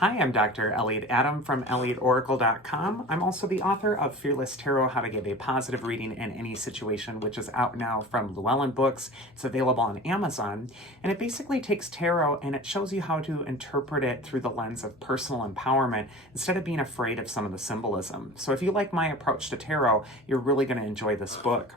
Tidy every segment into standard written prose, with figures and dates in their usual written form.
Hi, I'm Dr. Elliot Adam from ElliotOracle.com. I'm also the author of Fearless Tarot, How to Give a Positive Reading in Any Situation, which is out now from Llewellyn Books. It's available on Amazon. And it basically takes tarot and it shows you how to interpret it through the lens of personal empowerment instead of being afraid of some of the symbolism. So if you like my approach to tarot, you're really going to enjoy this book.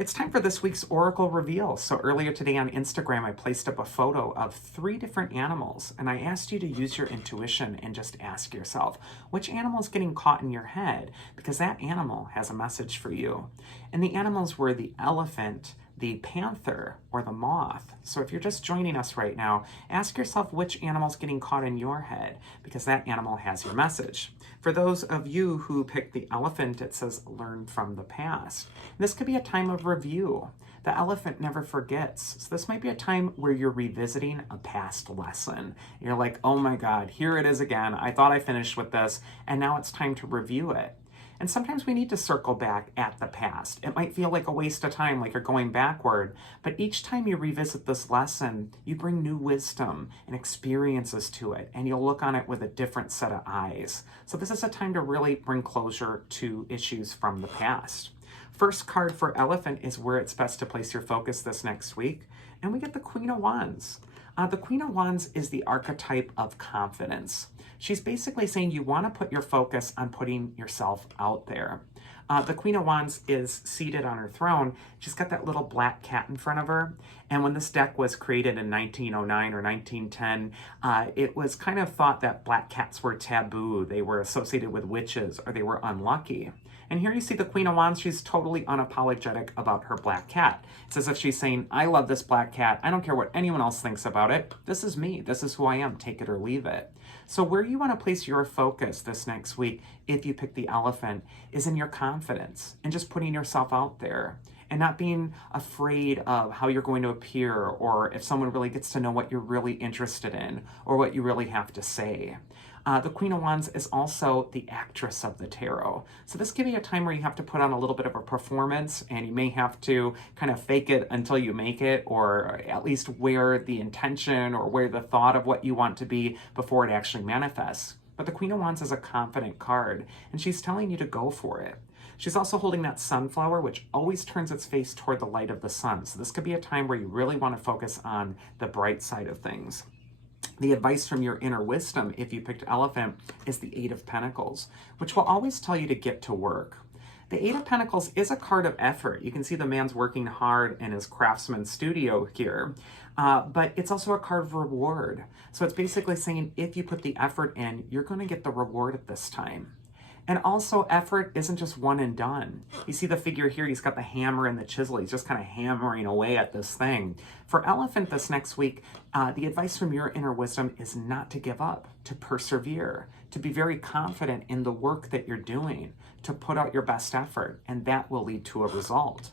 It's time for this week's Oracle Reveal. So earlier today on Instagram, I placed up a photo of 3 different animals, and I asked you to use your intuition and just ask yourself, which animal is getting caught in your head? Because that animal has a message for you. And the animals were the elephant, the panther, or the moth. So if you're just joining us right now, ask yourself which animal's getting caught in your head, because that animal has your message. For those of you who picked the elephant, it says learn from the past. This could be a time of review. The elephant never forgets. So this might be a time where you're revisiting a past lesson. You're like, oh my God, here it is again. I thought I finished with this, and now it's time to review it. And sometimes we need to circle back at the past. It might feel like a waste of time, like you're going backward, but each time you revisit this lesson, you bring new wisdom and experiences to it, and you'll look on it with a different set of eyes. So this is a time to really bring closure to issues from the past. First card for Elephant is where it's best to place your focus this next week, and we get the Queen of Wands. The Queen of Wands is the archetype of confidence. She's basically saying you want to put your focus on putting yourself out there. The Queen of Wands is seated on her throne. She's got that little black cat in front of her. And when this deck was created in 1909 or 1910, it was kind of thought that black cats were taboo. They were associated with witches or they were unlucky. And here you see the Queen of Wands. She's totally unapologetic about her black cat. It's as if she's saying, I love this black cat. I don't care what anyone else thinks about it. This is me. This is who I am. Take it or leave it. So where you want to place your focus this next week, if you pick the elephant, is in your confidence and just putting yourself out there and not being afraid of how you're going to appear or if someone really gets to know what you're really interested in or what you really have to say. The Queen of Wands is also the actress of the tarot. So this could be a time where you have to put on a little bit of a performance and you may have to kind of fake it until you make it, or at least wear the intention or wear the thought of what you want to be before it actually manifests. But the Queen of Wands is a confident card and she's telling you to go for it. She's also holding that sunflower, which always turns its face toward the light of the sun. So this could be a time where you really want to focus on the bright side of things. The advice from your inner wisdom, if you picked elephant, is the Eight of Pentacles, which will always tell you to get to work. The Eight of Pentacles is a card of effort. You can see the man's working hard in his craftsman studio here, but it's also a card of reward. So it's basically saying if you put the effort in, you're going to get the reward at this time. And also, effort isn't just one and done. You see the figure here, he's got the hammer and the chisel. He's just kind of hammering away at this thing. For Elephant this next week, the advice from your inner wisdom is not to give up, to persevere, to be very confident in the work that you're doing, to put out your best effort, and that will lead to a result.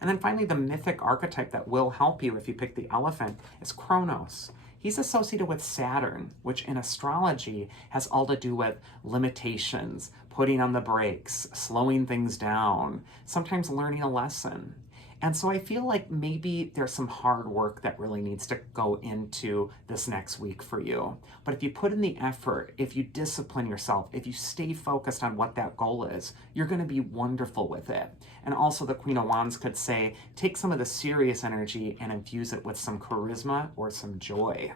And then finally, the mythic archetype that will help you if you pick the elephant is Kronos. He's associated with Saturn, which in astrology has all to do with limitations, putting on the brakes, slowing things down, sometimes learning a lesson. And so I feel like maybe there's some hard work that really needs to go into this next week for you. But if you put in the effort, if you discipline yourself, if you stay focused on what that goal is, you're going to be wonderful with it. And also the Queen of Wands could say, take some of the serious energy and infuse it with some charisma or some joy.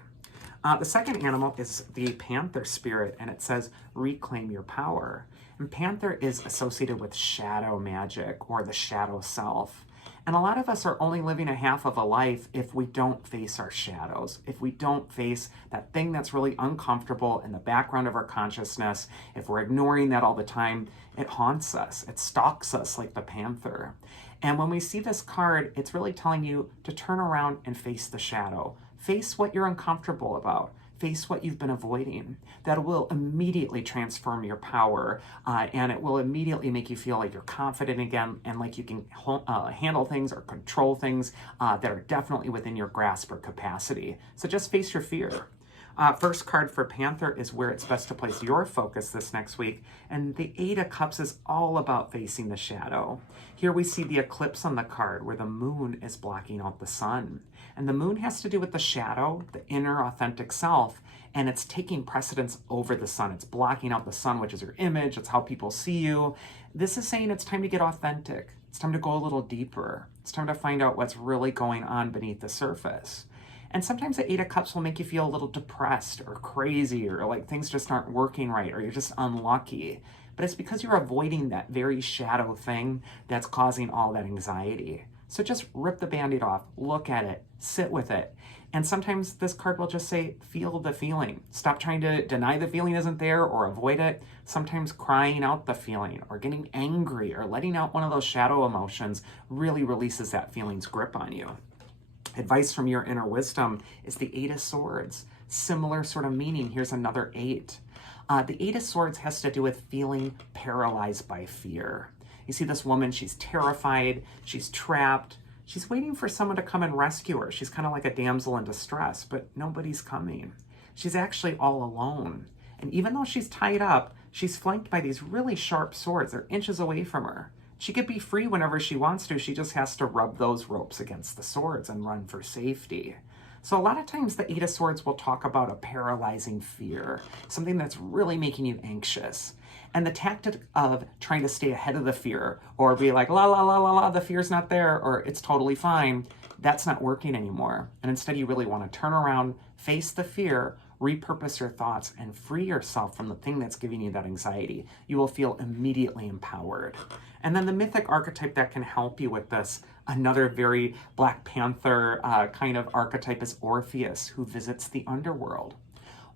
The second animal is the Panther spirit, and it says, reclaim your power. And Panther is associated with shadow magic or the shadow self. And a lot of us are only living a half of a life if we don't face our shadows, if we don't face that thing that's really uncomfortable in the background of our consciousness. If we're ignoring that all the time, it haunts us, it stalks us like the panther. And when we see this card, it's really telling you to turn around and face the shadow. Face what you're uncomfortable about. Face what you've been avoiding. That will immediately transform your power, and it will immediately make you feel like you're confident again and like you can handle things or control things that are definitely within your grasp or capacity. So just face your fear. First card for Panther is where it's best to place your focus this next week. And the Eight of Cups is all about facing the shadow. Here we see the eclipse on the card where the moon is blocking out the sun. And the moon has to do with the shadow, the inner authentic self. and it's taking precedence over the sun. It's blocking out the sun, which is your image. It's how people see you. This is saying it's time to get authentic. It's time to go a little deeper. It's time to find out what's really going on beneath the surface. And sometimes the Eight of Cups will make you feel a little depressed or crazy, or like things just aren't working right, or you're just unlucky. But it's because you're avoiding that very shadow thing that's causing all that anxiety. So just rip the Band-Aid off, look at it, sit with it. And sometimes this card will just say, feel the feeling. Stop trying to deny the feeling isn't there or avoid it. Sometimes crying out the feeling or getting angry or letting out one of those shadow emotions really releases that feeling's grip on you. Advice from your inner wisdom is the Eight of Swords. Similar sort of meaning. Here's another 8. The Eight of Swords has to do with feeling paralyzed by fear. You see this woman, she's terrified, she's trapped, she's waiting for someone to come and rescue her. She's kind of like a damsel in distress, but nobody's coming. She's actually all alone. And even though she's tied up, she's flanked by these really sharp swords. They're inches away from her. She could be free whenever she wants to. She just has to rub those ropes against the swords and run for safety. So a lot of times the Eight of Swords will talk about a paralyzing fear, something that's really making you anxious. And the tactic of trying to stay ahead of the fear or be like, la, la, la, la, la, the fear's not there, or it's totally fine, that's not working anymore. And instead you really want to turn around, face the fear, repurpose your thoughts, and free yourself from the thing that's giving you that anxiety. You will feel immediately empowered. And then the mythic archetype that can help you with this, another very Black Panther kind of archetype, is Orpheus, who visits the underworld.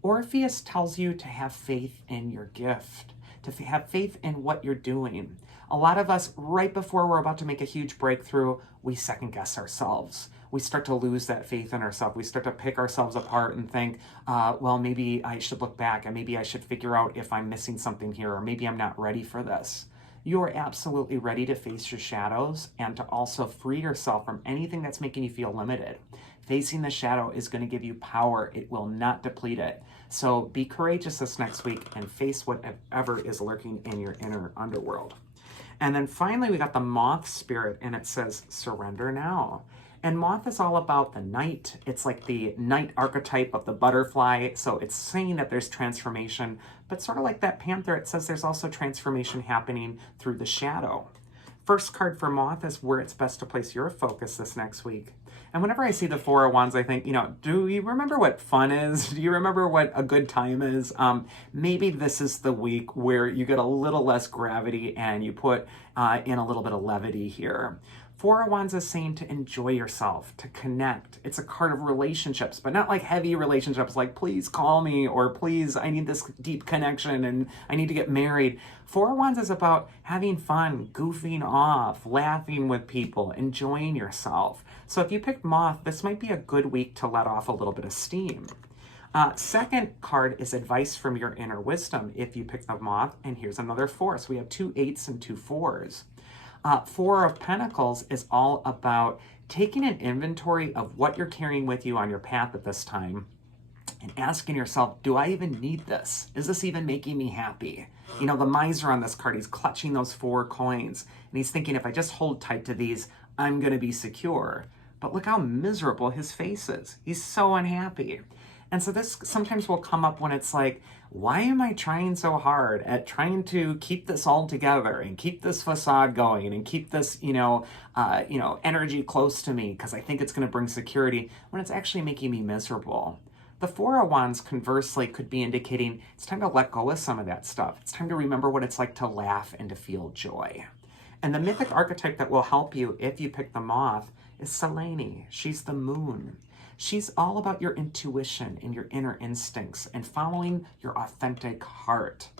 Orpheus tells you to have faith in your gift, to have faith in what you're doing. A lot of us, right before we're about to make a huge breakthrough, we second guess ourselves. We start to lose that faith in ourselves. We start to pick ourselves apart and think, well, maybe I should look back and maybe I should figure out if I'm missing something here, or maybe I'm not ready for this. You are absolutely ready to face your shadows and to also free yourself from anything that's making you feel limited. Facing the shadow is going to give you power. It will not deplete it. So be courageous this next week and face whatever is lurking in your inner underworld. And then finally, we got the Moth spirit, and it says, surrender now. And Moth is all about the night. It's like the night archetype of the butterfly. So it's saying that there's transformation, but sort of like that Panther, it says there's also transformation happening through the shadow. First card for Moth is where it's best to place your focus this next week. And whenever I see the Four of Wands, I think, do you remember what fun is? Do you remember what a good time is? Maybe this is the week where you get a little less gravity and you put in a little bit of levity here. Four of Wands is saying to enjoy yourself, to connect. It's a card of relationships, but not like heavy relationships like, please call me, or please, I need this deep connection and I need to get married. Four of Wands is about having fun, goofing off, laughing with people, enjoying yourself. So if you picked Moth, this might be a good week to let off a little bit of steam. Second card is advice from your inner wisdom if you pick the Moth, and here's another 4. So we have 2 8s and 2 4s. 4 of Pentacles is all about taking an inventory of what you're carrying with you on your path at this time and asking yourself, do I even need this? Is this even making me happy? The miser on this card, he's clutching those 4 coins and he's thinking, if I just hold tight to these, I'm going to be secure. But look how miserable his face is. He's so unhappy. And so this sometimes will come up when it's like, why am I trying so hard at trying to keep this all together and keep this facade going and keep this, energy close to me because I think it's going to bring security when it's actually making me miserable. The Four of Wands, conversely, could be indicating it's time to let go of some of that stuff. It's time to remember what it's like to laugh and to feel joy. And the mythic archetype that will help you if you pick the Moth is Selene. She's the moon. She's all about your intuition and your inner instincts and following your authentic heart.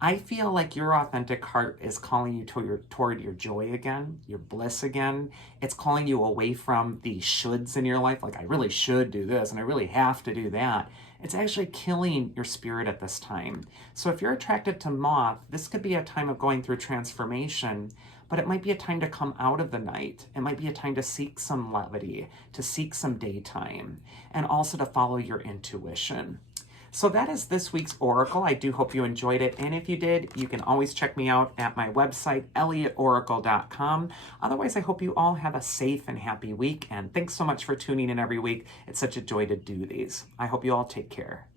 I feel like your authentic heart is calling you toward your joy again, your bliss again. It's calling you away from the shoulds in your life, like I really should do this and I really have to do that. It's actually killing your spirit at this time. So if you're attracted to Moth, this could be a time of going through transformation, but it might be a time to come out of the night. It might be a time to seek some levity, to seek some daytime, and also to follow your intuition. So that is this week's Oracle. I do hope you enjoyed it. And if you did, you can always check me out at my website, elliotoracle.com. Otherwise, I hope you all have a safe and happy week. And thanks so much for tuning in every week. It's such a joy to do these. I hope you all take care.